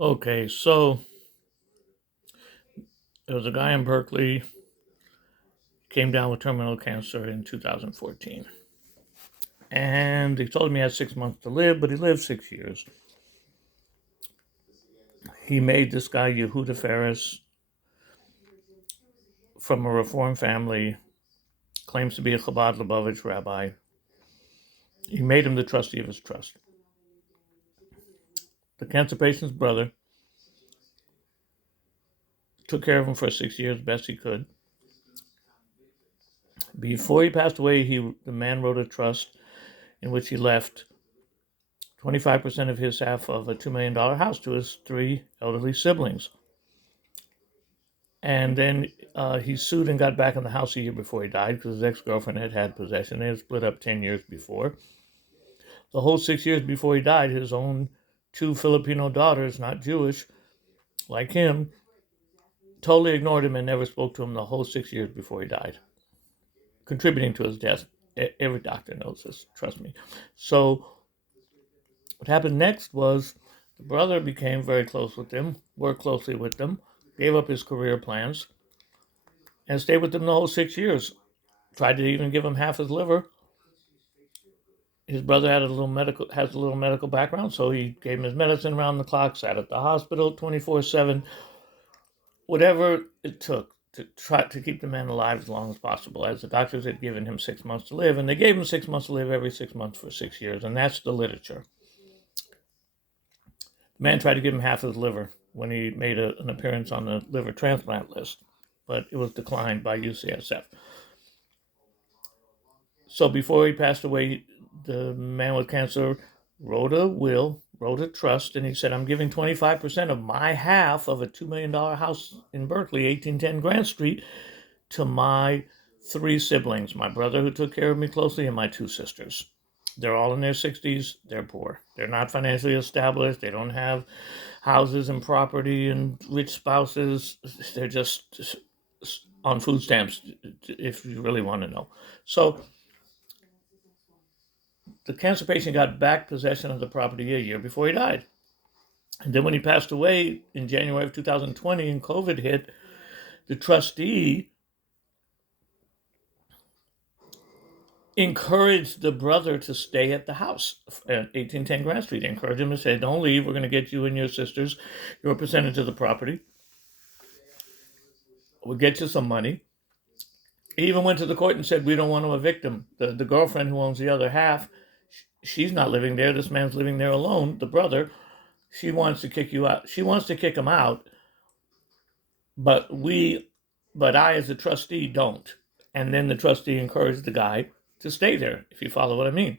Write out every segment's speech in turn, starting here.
Okay, so there was a guy in Berkeley, came down with terminal cancer in 2014. And they told him he had 6 months to live, but he lived 6 years. He made this guy, Yehuda Ferris, from a Reform family, claims to be a Chabad Lubavitch rabbi. He made him the trustee of his trust. The cancer patient's brother took care of him for 6 years, best he could. Before he passed away, the man wrote a trust in which he left 25% of his half of a $2 million house to his three elderly siblings. And then he sued and got back in the house a year before he died because his ex-girlfriend had possession. They had split up 10 years before. The whole 6 years before he died, his own two Filipino daughters, not Jewish, like him, totally ignored him and never spoke to him the whole 6 years before he died, contributing to his death. Every doctor knows this, trust me. So what happened next was the brother became very close with them, worked closely with them, gave up his career plans, and stayed with them the whole 6 years. Tried to even give him half his liver. His brother has a little medical background, so he gave him his medicine around the clock, sat at the hospital 24/7, whatever it took to try to keep the man alive as long as possible, as the doctors had given him 6 months to live, and they gave him 6 months to live every 6 months for 6 years, and that's the literature. The man tried to give him half his liver when he made an appearance on the liver transplant list, but it was declined by UCSF. So before he passed away, the man with cancer wrote a will, wrote a trust, and he said, I'm giving 25% of my half of a $2 million house in Berkeley, 1810 Grant Street, to my three siblings, my brother who took care of me closely and my two sisters. They're all in their 60s. They're poor. They're not financially established. They don't have houses and property and rich spouses. They're just on food stamps, if you really want to know. So the cancer patient got back possession of the property a year before he died. And then when he passed away in January of 2020 and COVID hit, the trustee encouraged the brother to stay at the house at 1810 Grant Street. Encouraged him to say, don't leave. We're going to get you and your sisters your percentage of the property. We'll get you some money. He even went to the court and said, we don't want to evict him. The girlfriend who owns the other half, she's not living there. This man's living there alone, the brother. She wants to kick you out. She wants to kick him out, but I as a trustee don't. And then the trustee encouraged the guy to stay there, if you follow what I mean.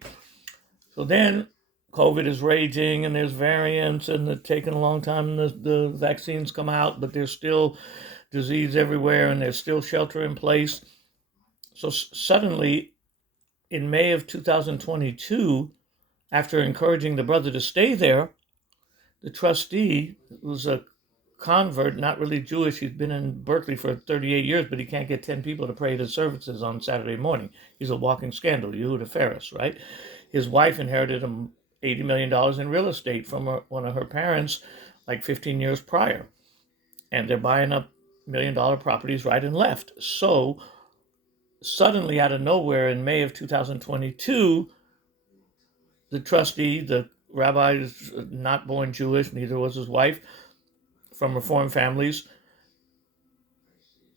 So then COVID is raging and there's variants and it's taking a long time. The vaccines come out, but there's still disease everywhere and there's still shelter in place. So suddenly in May of 2022, after encouraging the brother to stay there, the trustee, who's a convert, not really Jewish, he's been in Berkeley for 38 years, but he can't get 10 people to pray at his services on Saturday morning. He's a walking scandal, Yehuda Ferris, right? His wife inherited him $80 million in real estate from one of her parents like 15 years prior. And they're buying up $1 million properties right and left. So suddenly out of nowhere in May of 2022, the trustee, the rabbi is not born Jewish, neither was his wife, from Reform families,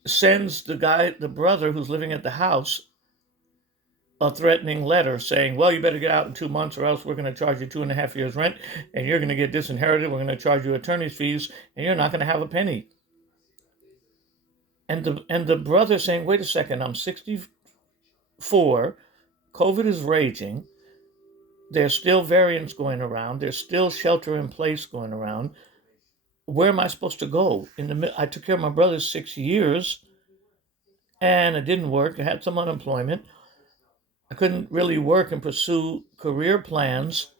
sends the brother who's living at the house, a threatening letter saying, well, you better get out in 2 months or else we're going to charge you 2.5 years rent and you're going to get disinherited. We're going to charge you attorney's fees and you're not going to have a penny. And the brother saying, wait a second, I'm 64, COVID is raging, there's still variants going around, there's still shelter in place going around. Where am I supposed to go? I took care of my brother 6 years and it didn't work. I had some unemployment. I couldn't really work and pursue career plans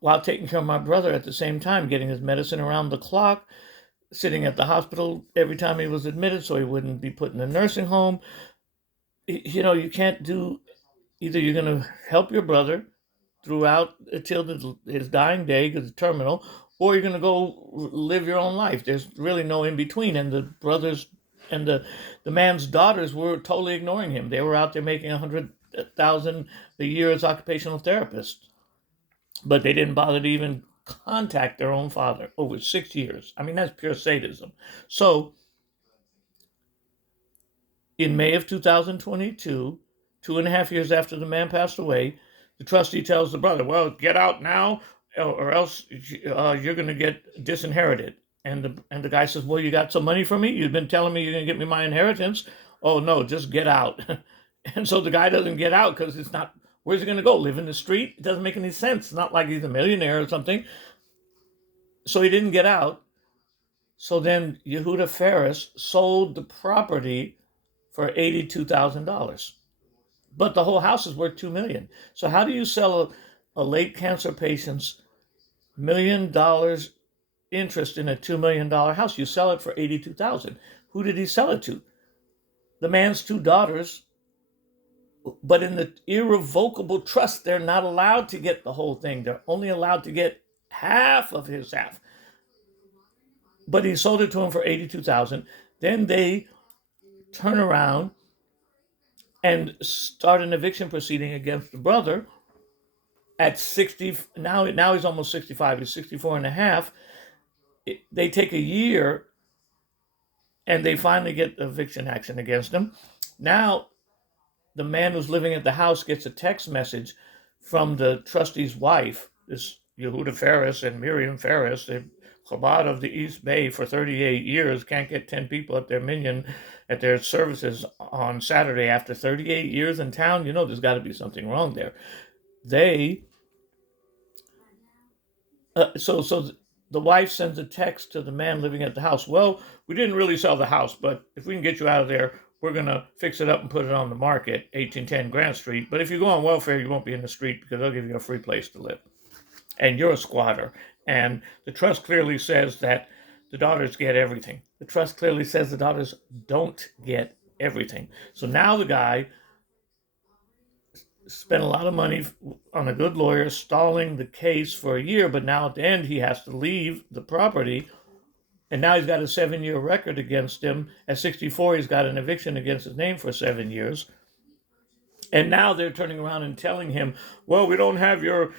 while taking care of my brother at the same time, getting his medicine around the clock, sitting at the hospital every time he was admitted so he wouldn't be put in a nursing home. You can't do, either you're going to help your brother throughout until his dying day, because it's terminal, or you're going to go live your own life. There's really no in between. And the brothers and the man's daughters were totally ignoring him. They were out there making $100,000 a year as occupational therapists, but they didn't bother to even contact their own father over 6 years. I mean, that's pure sadism. So in May of 2022, 2.5 years after the man passed away, the trustee tells the brother, well, get out now or else you're going to get disinherited. And the guy says, well, you got some money for me? You've been telling me you're going to get me my inheritance? Oh, no, just get out. And so the guy doesn't get out because it's not, where's he going to go? Live in the street? It doesn't make any sense. It's not like he's a millionaire or something. So he didn't get out. So then Yehuda Ferris sold the property for $82,000. But the whole house is worth $2 million. So how do you sell a late cancer patient's $1 million interest in a $2 million house? You sell it for $82,000. Who did he sell it to? The man's two daughters. But in the irrevocable trust, they're not allowed to get the whole thing. They're only allowed to get half of his half. But he sold it to him for $82,000. Then they turn around and start an eviction proceeding against the brother at 60. Now he's almost 65. He's 64 and a half. They take a year and they finally get eviction action against him. Now the man who's living at the house gets a text message from the trustee's wife, this Yehuda Ferris and Miriam Ferris. They've Chabad of the East Bay for 38 years, can't get 10 people at their minyan, at their services on Saturday after 38 years in town. You know there's got to be something wrong there. So the wife sends a text to the man living at the house. Well, we didn't really sell the house, but if we can get you out of there, we're going to fix it up and put it on the market, 1810 Grant Street. But if you go on welfare, you won't be in the street because they'll give you a free place to live. And you're a squatter. And the trust clearly says that the daughters get everything. The trust clearly says the daughters don't get everything. So now the guy spent a lot of money on a good lawyer stalling the case for a year, but now at the end he has to leave the property. And now he's got a 7-year record against him. At 64, he's got an eviction against his name for 7 years. And now they're turning around and telling him, well, we don't have your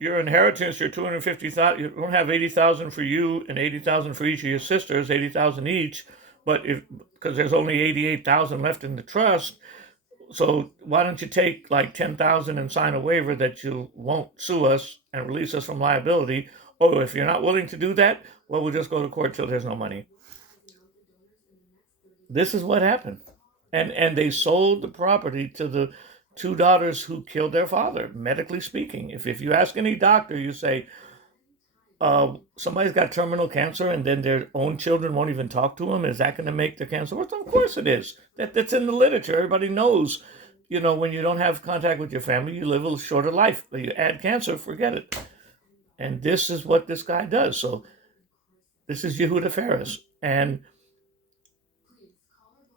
inheritance, your 250,000, you don't have 80,000 for you and 80,000 for each of your sisters, 80,000 each, but because there's only 88,000 left in the trust, so why don't you take like 10,000 and sign a waiver that you won't sue us and release us from liability? Oh, if you're not willing to do that, well, we'll just go to court till there's no money. This is what happened. And they sold the property to the two daughters who killed their father, medically speaking. If you ask any doctor, you say, somebody's got terminal cancer and then their own children won't even talk to them, is that going to make the cancer worse? Of course it is. That's in the literature. Everybody knows, when you don't have contact with your family, you live a shorter life. But you add cancer, forget it. And this is what this guy does. So this is Yehuda Ferris. And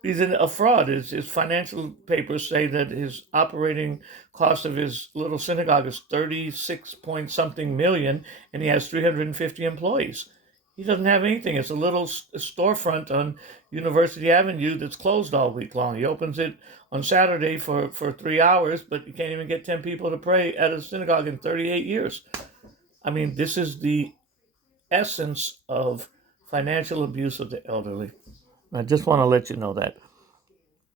he's a fraud. His financial papers say that his operating cost of his little synagogue is 36 point something million, and he has 350 employees. He doesn't have anything. It's a little storefront on University Avenue that's closed all week long. He opens it on Saturday for 3 hours, but you can't even get 10 people to pray at a synagogue in 38 years. I mean, this is the essence of financial abuse of the elderly. I just want to let you know that.